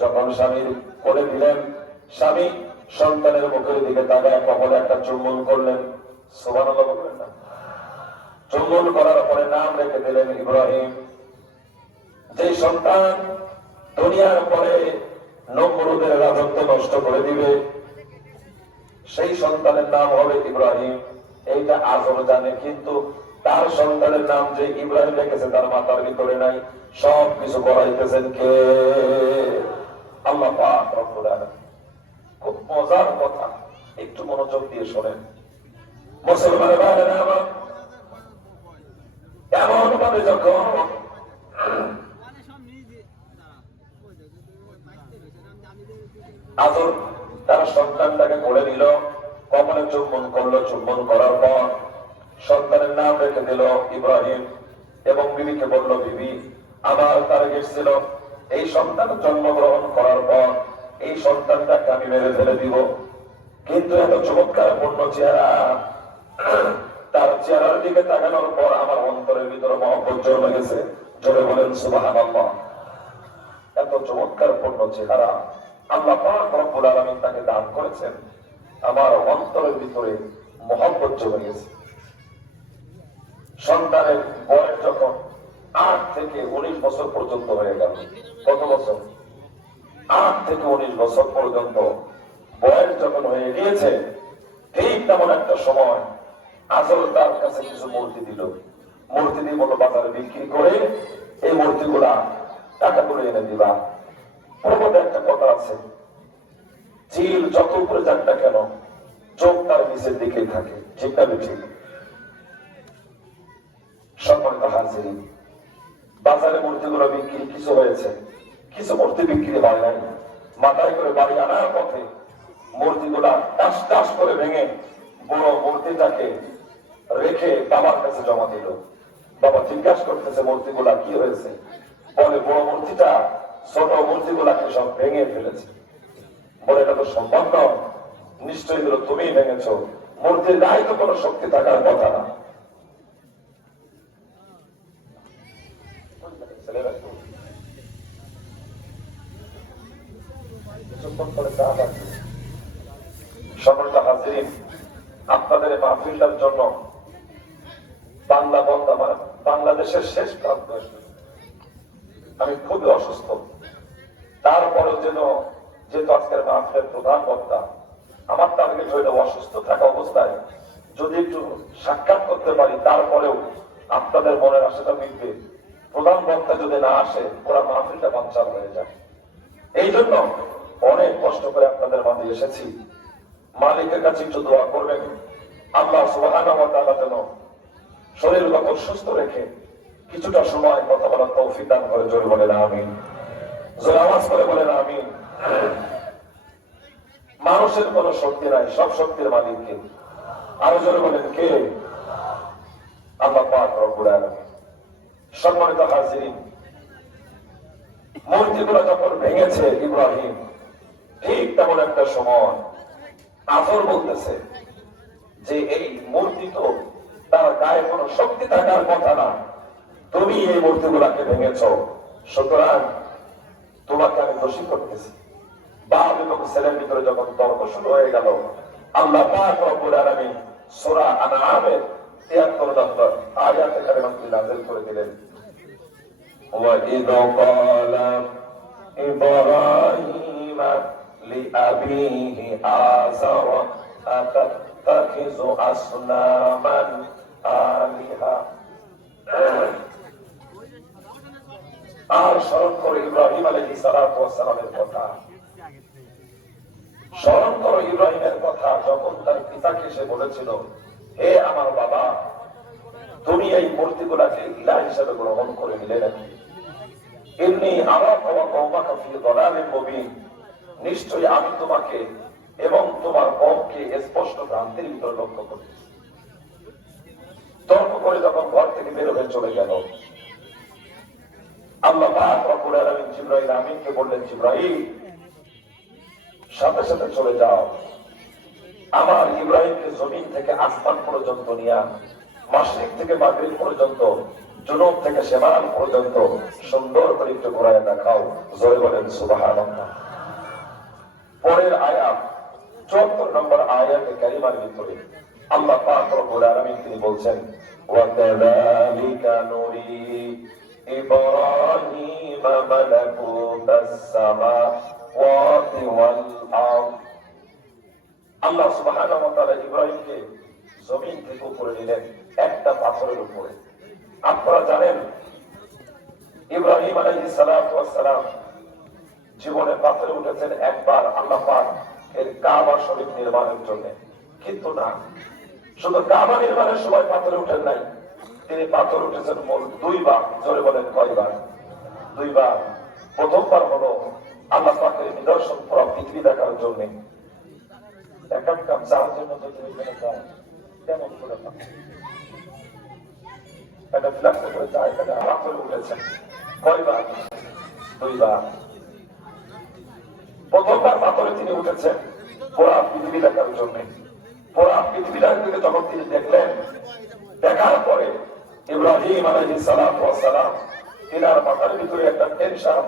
যখন স্বামীর করে দিলেন, স্বামী সন্তানের মুখের দিকে তাকায় কপালে একটা চুম্বন করলেন। সুবহানাল্লাহ বলবেন না? চুম্বন করার পরে নাম রেখে দিলেন ইব্রাহিম। যে সন্তান দুনিয়ার পরে নমরুদের রাজত্ব নষ্ট করে দিবে, সেই সন্তানের নাম হবে ইব্রাহিম। এইটা আজর জানে, কিন্তু তার সন্তানের নাম যে ইব্রাহিম রেখেছে তার মাথার ভিতরে নাই। সব কিছু করাইতেছেন কে? আল্লাহ পাক রব্বুল আলামিন। খুব মজার কথা, একটু মনোযোগ দিয়ে শোনেন মুসলমানের ভাইরা আমার। এমন ভাবে যখন আজর তার সন্তানটাকে কোলে নিল, কপালে চুম্বন করলো, চুম্বন করার পর সন্তানের নাম রেখে দিল ইব্রাহিম এবং বিবিকে বলল, বিবি আমার টার্গেট ছিল এই সন্তান জন্মগ্রহণ করার পর এই সন্তানটাকে আমি মেরে ফেলে দিব, কিন্তু এত চমৎকার পূর্ণ চেহারা, তার চেহারার দিকে তাকানোর পর আমার অন্তরের ভিতরে মহব্বত জন্মে গেছে। জোরে বলেন সুবহানাল্লাহ। এত চমৎকার পূর্ণ চেহারা আল্লাহ পাক রব্বুল আলামিন তাকে দান করেছেন, আমার অন্তরের ভিতরে মহব্বত জমে গেছে। সন্তানের বয়স যখন 8 থেকে 19 বছর পর্যন্ত হয়ে গেল, কত বছর? 8 থেকে 19 বছর পর্যন্ত বয়স যখন হয়ে গিয়েছে, ঠিক তেমন একটা সময় আজল তার কাছে কিছু মূর্তি দিল। মূর্তি দিয়ে বলল, বাজারে বিক্রি করে এই মূর্তিগুলা টাকা করে এনে দিবা। প্রবত একটা কথা আছে, চিল যত উপরে যাক না কেন চোখ তার নিচের দিকেই থাকে, ঠিক না ঠিক? সম্মানিত হাজিরিন, বাজারে মূর্তিগুলো বিক্রি কিছু হয়েছে, কিছু মূর্তি বিক্রি হয় নাই। মাথায় করে বাড়ি আনার পথে মূর্তিগুলা টাস টাস করে ভেঙে বড় মূর্তিটাকে রেখে বাবার কাছে জমা দিল। বাবা জিজ্ঞাসা করতেছে, মূর্তিগুলা কি হয়েছে? বলে, বড় মূর্তিটা ছোট মূর্তিগুলাকে সব ভেঙে ফেলেছে। বলে, এটা তো সম্ভব নয়, নিশ্চয়ই দিল তুমি ভেঙেছ, মূর্তির গায়ে তো কোনো শক্তি থাকার কথা না। সম্মানিত হাজিরিন, আপনাদের মাহফিলটার জন্য বাংলা বক্তা, আমার বাংলাদেশের শেষ প্রান্ত, আমি খুবই অসুস্থ, তারপরে যেহেতু আজকের মাহফিলের প্রধান বক্তা, আমার টার্গেট হইল অসুস্থ থাকা অবস্থায় যদি একটু সাক্ষাৎ করতে পারি, তারপরেও আপনাদের মনের আশাটা মিটবে। প্রধান বক্তা যদি না আসে, পুরা মাহফিলটা বানচাল হয়ে যায়। এই জন্য অনেক কষ্ট করে আপনাদের মাঝে এসেছি। মালিকের কাছে একটু দোয়া করবেন, আল্লাহ সুবহানাহু ওয়া তাআলা যেন শরীরগত সুস্থ রেখে কিছুটা সময় কথা বলার তৌফিক দান করে। জোরে বলেন আমিন, জোরে আওয়াজ করে বলেন আমিন। মানুষের কোন শক্তি নাই, সব শক্তির মালিক কে? আরো জোরে বলেন কে? আল্লাহ পাক রব্বুল আলামিন। সম্মানিত হাজিরিন, মূর্তিগুলো যখন ভেঙেছে ইব্রাহিম, ঠিক তেমন একটা সময় আজর বলতেছে যে এই মূর্তি তো তার গায়ে কোনো শক্তি থাকার কথা না, তুমি এই মূর্তিগুলাকে ভেঙেছ, সুতরাং তোমাকে আমি দোষী করতেছি। বাপ এবং ছেলের ভিতরে যখন তর্ক শুরু হয়ে গেল, আল্লাহ পাক রব্বুল আলামিন সূরা আনআমের ৭৩ নম্বর আয়াতে কারিমাটি নাযিল করে দিলেন। وَإِذْ قَالَ إِبْرَاهِيمُ لِأَبِيهِ آزَرَ أَتَتَّخِذُ أَصْنَامًا آلِهَةً। আর স্মরণ করে ইব্রাহিম আলাইহিস সালাতু ওয়াস সালামের কথা, স্মরণ করো ইব্রাহিমের কথা, যখন তার পিতাকে সে বলেছিল, হে আমার বাবা, তুমি এই মূর্তিগুলাকে ইলাহ হিসেবে গ্রহণ করে নিলে নাকি? ইন্নী আরাকা ওয়া কওমাকা ফি দালালিন মুবিন, নিশ্চয়ই আমি তোমাকে এবং তোমার কওমকে স্পষ্ট ভ্রান্তির ভিতরে লক্ষ্য করতেছি। তর্ক করে যখন ঘর থেকে বের হয়ে চলে গেল, আল্লাহ পাক রব্বুল আলামিন জিবরাইল আমিনকে বললেন, জিবরাইল, সাথে সাথে চলে যাও, আমার ইব্রাহিমকে জমিন থেকে আসমান পর্যন্ত নিয়ে মাশরিক থেকে মাগরিব পর্যন্ত, জুনুব থেকে শিমাল পর্যন্ত সুন্দর করে একটু ঘোরায় দেখাও। জোরে বলেন সুবহানাল্লাহ। পরের আয়াত 74 নম্বর আয়াতে কারিমার ভিতরে আল্লাহ পাক রব্বুল আলামিন তিনি বলছেন, ওয়া কাযালিকা নুরি ইব্রাহিম মালাকুতাস সামাওয়াতি ওয়াল আরদ। আল্লাহ সুবহানাহু ওয়া তাআলা ইব্রাহিমকে জমিন থেকে উপরে নিলেন একটা পাথরের উপরে। আপনারা জানেন ইব্রাহিম আলাইহিস সালাতু ওয়াস সালাম জীবনে পাথরে উঠেছেন একবার আল্লাহ পাক এর কাবা শরীফ নির্মাণের জন্য, কিন্তু না, শুধু কাবা নির্মাণের সময় পাথরে উঠেন নাই, তিনি পাথর উঠেছেন মোট 2 বার। জোরে বলেন কয়বার? 2 বার। প্রথমবার হলো আল্লাহ পাকের নিদর্শন পুরো পৃথিবী দেখার জন্য। একাধিকার জাহাজের মধ্যে তিনি কেমন করে একটা ফ্ল্যাক্সে করে যায়, এখানে পাথরে উঠেছেন কয়বার? 2 বার। প্রথমবার পাথরে তিনি উঠেছেন পুরা পৃথিবী দেখার জন্য। পুরা পৃথিবীটার দিকে যখন তিনি দেখলেন, দেখার পরে ইব্রাহিম আলাইহিস সালাতু ওয়াস সালাম তিনার মাথার ভিতরে একটা টেনশন,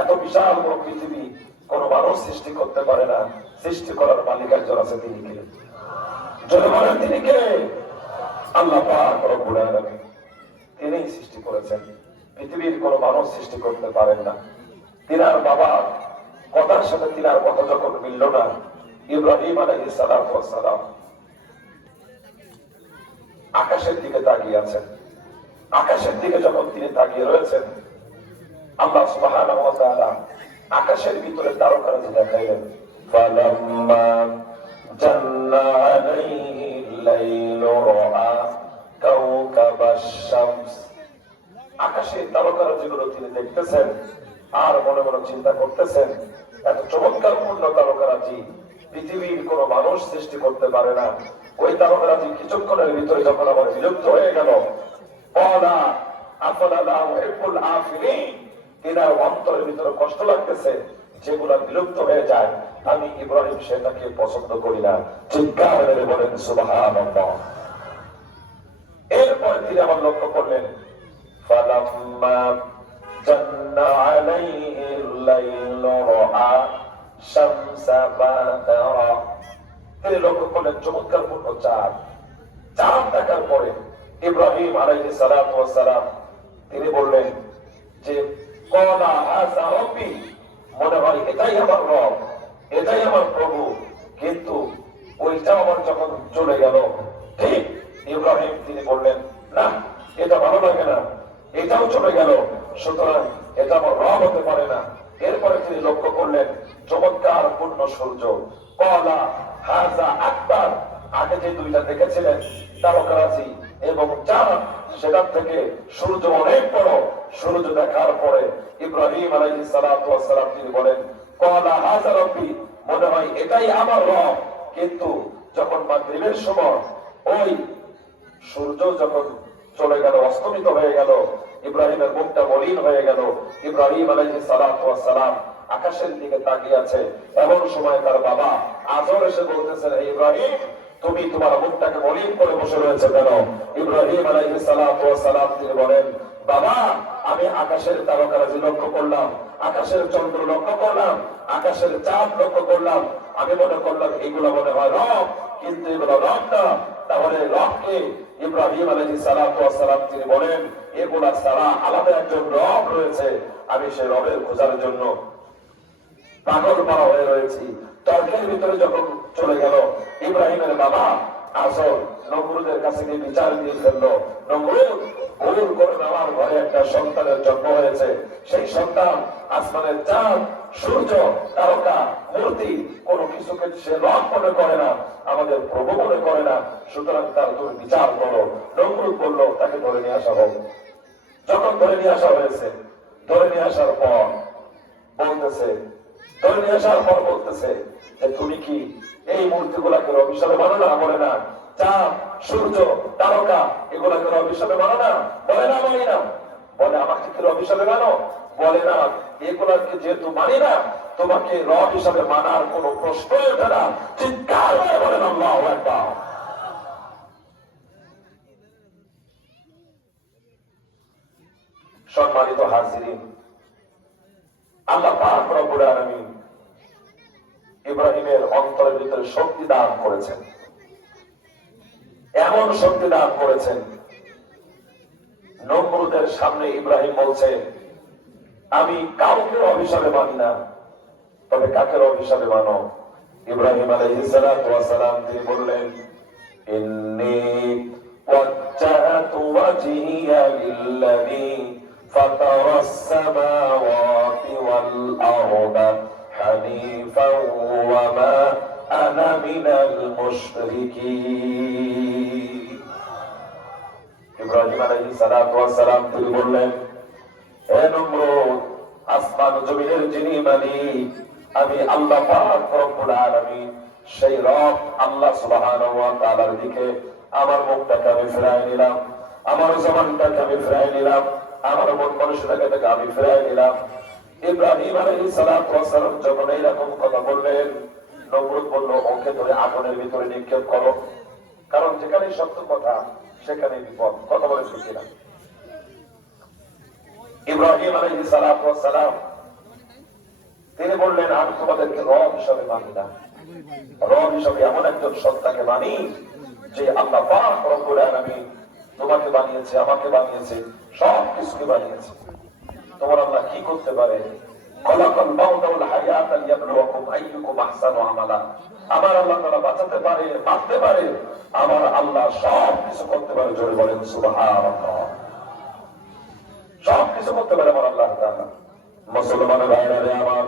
এত বিশাল বড় পৃথিবী কোন মানুষ সৃষ্টি করতে পারে না, সৃষ্টি করার মালিক একজন আছে, তিনি কে? যদি বলেন তিনি কে? আল্লাহ পাক রব্বুল আলামিন, তিনিই সৃষ্টি করেছেন। পৃথিবীর কোন মানুষ সৃষ্টি করতে পারেন না। তিনার বাবা কথার সাথে তিনার কথা যখন মিলল না, ইব্রাহিম আলাইহিস সালাতু ওয়াস সালাম আকাশের দিকে তাকিয়ে আছেন। আকাশের দিকে যখন তিনি তাকিয়ে রয়েছেন, আল্লাহ সুবহানাহু ওয়া তাআলা আকাশের ভিতরে তারকারাজি দেখাইলেন। ফালাম্মা জান্না আলাইহিল লাইলু রাআ কাওকাবাশ শামস। আকাশে তারকারাজিগুলো তিনি দেখতেছেন আর মনে মনে চিন্তা করতেছেন, এত চমৎকার পূর্ণ তারকারাজি পৃথিবীর কোন মানুষ সৃষ্টি করতে পারে না। ওই তারকারাজি কিছুক্ষণের ভিতরে যখন আবার বিলুপ্ত হয়ে গেল, তিনার অন্তরের ভিতরে কষ্ট লাগতেছে, যেগুলা বিলুপ্ত হয়ে যায় আমি ইব্রাহিম সেটাকে পছন্দ করি না। চিৎকার মেরে বলেন সুবহানাল্লাহ। এরপরে তিনি আবার লক্ষ্য করলেন, ফালাম্মা জান্না আলাইহিল লাইলু রাআ শামসা বাদারা। তিনি লক্ষ্য করলেন চমৎকার পূর্ণ চাঁদ। চাঁদ দেখার পরে ইব্রাহিম আলাইহিস সালাতু ওয়াস সালাম তিনি বললেন যে ক্বালা হাযা রাব্বি, মনে হয় এটাই আমার রব, এটাই আমার প্রভু। কিন্তু ওইটা আবার যখন চলে গেল, ঠিক ইব্রাহিম তিনি বললেন, না, এটা ভালো লাগে না, এটাও চলে গেল, সুতরাং এটা আমার রব হতে পারে না। এরপরে তিনি লক্ষ্য করলেন চমৎকার পূর্ণ সূর্য। ক্বালা হাযা আকবার, আগে যে দুইটা দেখেছিলেন তারকারাজি এবং চাঁদ, সেটার থেকে সূর্য অনেক বড়। সূর্য দেখার পরে ইব্রাহিম আলাইহিস সালাতু ওয়াস সালাম তিনি বলেন, ক্বালা হাযা রাব্বি, মনে হয় এটাই আমার রব। কিন্তু যখন মাগরিবের সময় ওই সূর্য যখন চলে গেল, অস্তমিত হয়ে গেল, ইব্রাহিমের মুখটা মলিন হয়ে গেল। ইব্রাহিম আলাইহিস সালাতু ওয়াস সালাম আকাশের দিকে তাকিয়ে আছে। এমন সময় তার বাবা আজর এসে বলতেছেন, ইব্রাহিম, তুমি তোমার মুখটাকে মলিন করে বসে রয়েছে কেন? ইব্রাহিম আলাইহিস সালাতু ওয়াস সালাম তিনি বলেন, বাবা, আমি আকাশের তারকারাজি লক্ষ্য করলাম, আকাশের চন্দ্র লক্ষ্য করলাম, আকাশের চাঁদ লক্ষ্য করলাম, আমি মনে করলাম এগুলো মনে হয় রব, কিন্তু এগুলো রব না। তাহলে রবকে? ইব্রাহিম আলাইহিস সালাতু ওয়াস সালাম তিনি বলেন, এগুলা ছাড়া আলাদা একজন রব রয়েছে, আমি সেই রবের খোঁজার জন্য পাগল পারা হয়ে রয়েছি। তর্কের ভিতরে যখন চলে গেল, ইব্রাহিমের বাবা আজর নমরুদের কাছে গিয়ে বিচার দিয়ে ফেললো, নমরুদ, ভুল করে আমার ঘরে একটা সন্তানের জন্ম হয়েছে, সেই সন্তান আসমানের চাঁদ, সূর্য, তারকা, মূর্তি, কোন কিছুকে সে রব মনে করে না, আমাদের প্রভু মনে করে না, সুতরাং তার তুমি বিচার করো। নমরুদ বলল, তাকে ধরে নিয়ে আসা হোক। যখন ধরে নিয়ে আসা হয়েছে, ধরে নিয়ে আসার পর বলতেছে, ধরে নিয়ে আসার পর বলতেছে যে তুমি কি এই মূর্তিগুলাকে রব হিসাবে মানো না? বলে না। চাঁদ, সূর্য, তারকা, এগুলাকে রব হিসাবে মানো না? বলে না, মানি না। বলে আমাকে কি রব হিসাবে মানো? বলে না। এগুলাকে যেহেতু মানি না, তোমাকে রব হিসাবে মানার কোন প্রশ্নই ওঠে না। চিৎকার করে বলেন আল্লাহু আকবার। সম্মানিত হাজিরিন, আল্লাহ পাক রব্বুল আলামিন ইব্রাহিমের অন্তরের ভিতরে শক্তি দান করেছেন, এমন শক্তি দান করেছেন, নমরুদের সামনে ইব্রাহিম বলছে, আমি কাউকে অভিশাপে মানি না, তবে কাকে অভিশাপে মানো? ইব্রাহিম আলাইহিস সালাতু ওয়াস সালাম তিনি বললেন, ইন্নী ওয়াজ্জাহতু ওয়াজহিয়া লিল্লাযী ফাতারাস সামাওয়াতি ওয়াল আরদা হানিফান ওয়া মা আনা মিনাল মুশরিকিন। ইব্রাহিম আলাইহিস সালাতু ওয়াস সালাম তিনি বললেন, হে নমরুদ, আসমান জমিনের যিনি মালিক আমি আল্লাহ পাক রব্বুল আলামিন, সেই রব আল্লাহ সুবহানাহু ওয়া তাআলার দিকে আমার মুখটাকে আমি ফিরাই নিলাম, আমার জবানটাকে আমি ফিরাই নিলাম, আমার মন মানসিকতাকে আমি ফিরাই নিলাম। ইব্রাহিম আলাইহিস সালাতু ওয়াস সালাম যখন এইরকম কথা বললেন, নমরুদ বলল, ওকে ধরে আগুনের ভিতরে নিক্ষেপ করো, কারণ যেখানে সত্য কথা সেখানে বিপদ। কথা বলে ঠিক না? ইব্রাহিম আলাইহিস সালাতু ওয়াস সালাম তিনি বললেন, আমি তোমাদেরকে রব হিসাবে মানি না, রব হিসাবে এমন একজন সত্তাকে মানি যে আল্লাহ পাক রব্বুল আলামিন তোমাকে বানিয়েছে, আমাকে বানিয়েছে, সব কিছুকে বানিয়েছে। তোমার আল্লাহ কি করতে পারে? খলাকাল মাউতা ওয়াল হায়াতা লিয়াবলুয়াকুম আইয়ুকুম আহসানু আমালা। আমার আল্লাহ তাআলা বাঁচাতে পারে, মারতে পারে, আমার আল্লাহ সব কিছু করতে পারে। জোরে বলেন সুবহানাল্লাহ। সব কিছু করতে পারে আমার আল্লাহ তাআলা। মুসলমানের ভাইরা রে আমার,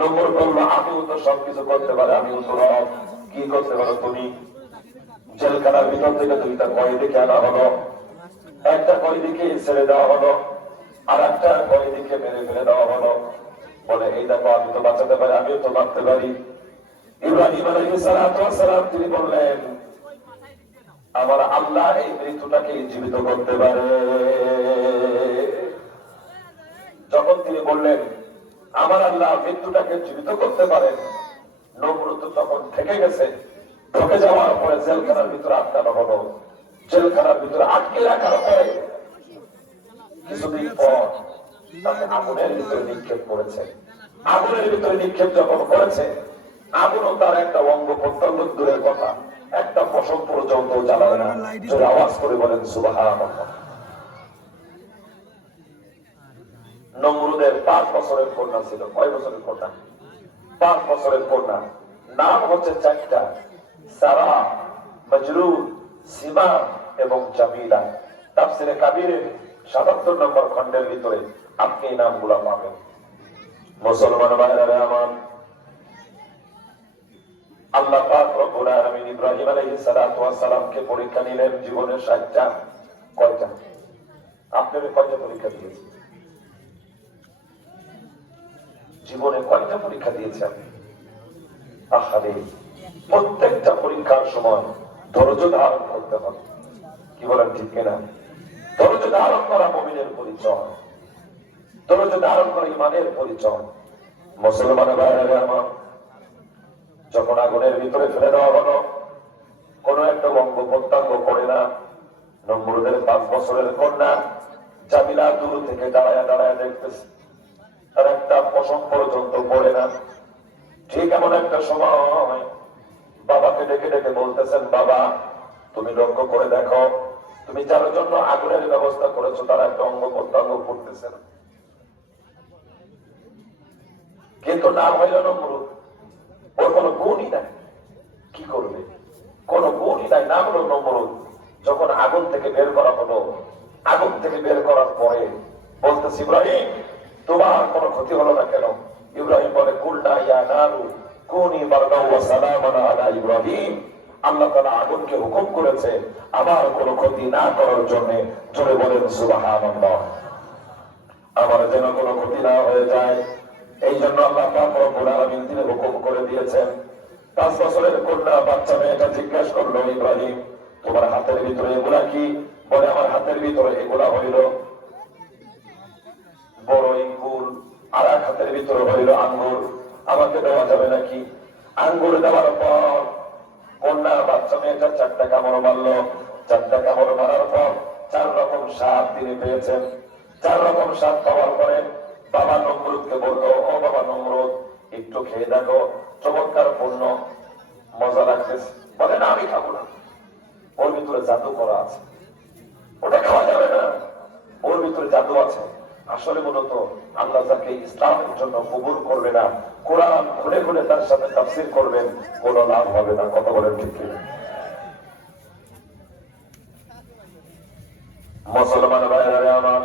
নম্বর করলো, আমিও তো সবকিছু করতে পারে, আমিও তো রব। কি করতে পারো তুমি? জেলখানার ভিতর থেকে দুইটা কয়েদিকে আনা হলো, একটা কয়েদিকে ছেড়ে দেওয়া হলো, আর একটা কয়েদিকে মেরে ফেলে দেওয়া হলো। বলে, এই দেখো, আমি তো বাঁচাতে পারি, আমিও তো মারতে পারি। ইব্রাহিম আলাইহিস সালাতু ওয়াস সালাম তিনি বললেন, আমার আল্লাহ এই মৃত্যুটাকে জীবিত করতে পারে। যখন তিনি বললেন আমার আল্লাহ মৃত্যুটাকে জীবিত করতে পারেন, নমরুদ তখন থেকে গেছে। ঢুকে যাওয়ার পরে জেলখানার ভিতরে আটকানো হলো। জেলখানার ভিতরে আটকে রাখার পরে কিছুদিন পর তাকে আগুনের ভিতরে নিক্ষেপ করেছে। আগুনের ভিতরে নিক্ষেপ যখন করেছে, আগুনও তার একটা অঙ্গ প্রত্যঙ্গ দূরের কথা, একটা পশম পর্যন্ত জ্বালায় না। যদি আওয়াজ করে বলেন সুবহানাল্লাহ। নমরুদের 5 বছরের কন্যা ছিল। কয় বছরের কন্যা? 5 বছরের কন্যা। নাম হচ্ছে 4টা, সারা, মজরুর, সীমা এবং জামিলা। তাফসিরে কাবীরের 77 নম্বর খণ্ডের ভিতরে আপনি এই নামগুলো পাবেন। মুসলমান ভাইরা আমার, আল্লাহ পাক রব্বুল আলামিন ইব্রাহিম আলাইহিস সালাতু ওয়াস সালামকে পরীক্ষা নিলেন জীবনের 60টা। কয়টা? আপনারা কয়টা পরীক্ষা দিয়েছেন জীবনে? কয়টা পরীক্ষা দিয়েছেন? আহারে, প্রত্যেকটা পরীক্ষার সময় ধৈর্য ধারণ করতে হবে। কি বলেন, ঠিক কিনা? ধৈর্য ধারণ করা মুমিনের পরিচয়, ধৈর্য ধারণ করা ঈমানের পরিচয়। মুসলমানের ভাইরা আমার, যখন আগুনের ভিতরে ফেলে দেওয়া হলো, কোন একটা অঙ্গ প্রত্যঙ্গ করে না। নমরুদের 5 বছরের কন্যা জামিলা দূর থেকে দাঁড়ায় দাঁড়ায় দেখতেছে, আর একটা পশম পর্যন্ত পড়ে না। ঠিক এমন একটা সময় বাবাকে ডেকে ডেকে বলতেছেন, বাবা তুমি লক্ষ্য করে দেখো, তুমি যার জন্য আগুনের ব্যবস্থা করেছো তার একটা অঙ্গ প্রত্যঙ্গ পড়তেছে না। কিন্তু নাম হইল নমরুদ, ওর কোনো গুণই নাই। কি করবে? কোন গুণই নাই, নাম হলো নমরুদ। যখন আগুন থেকে বের করা হলো, আগুন থেকে বের করার পরে বলতেছে, ইব্রাহিম তোমার কোনো ক্ষতি হলো না কেন? ইব্রাহিম বলে, কুলনা ইয়া নারু কুনি বারদাও ওয়া সালামান আলা ইব্রাহিম। আল্লাহ তাআলা আগুনকে হুকুম করেছে আমার কোনো ক্ষতি না করার জন্য। জোরে বলেন সুবহানাল্লাহ। আমার যেন কোনো ক্ষতি না হয়ে যায়, এই জন্য আল্লাহ পাক রব্বুল আলামিন তিনি হুকুম করে দিয়েছেন। 5 বছরের কন্যা বাচ্চা মেয়েটা জিজ্ঞাসা করলো, ইব্রাহিম তোমার হাতের ভিতরে এগুলা কি? বলে, আমার হাতের ভিতরে এগুলা হইল বড়ই কুল, আর এক হাতের ভিতরে হইল আঙ্গুর, আমাকে দেওয়া যাবে নাকি? আঙ্গুর দেওয়ার পর কন্যা বাচ্চা মেয়েটা 4টা কামড় মারলো। 4টা কামড় মারার পর 4 রকম স্বাদ তিনি পেয়েছেন। 4 রকম স্বাদ পাওয়ার পরে বাবা নমরুদকে বললো, ও বাবা নমরুদ, একটু খেয়ে দেখো, চমৎকার পূর্ণ, মজা লাগতেছে। বলে না, আমি খাবো না, ওর ভিতরে জাদু করা আছে, ওটা খাওয়া যাবে না, ওর ভিতরে জাদু আছে। আসলে মূলত আল্লাহ যাকে ইসলামের জন্য কবুল করবে না, কোরআন খুলে খুলে তার সাথে তাফসীর করবেন, কোনো লাভ হবে না। কথা বলেন ঠিক কিনা? মুসলমান ভাইরা আমার,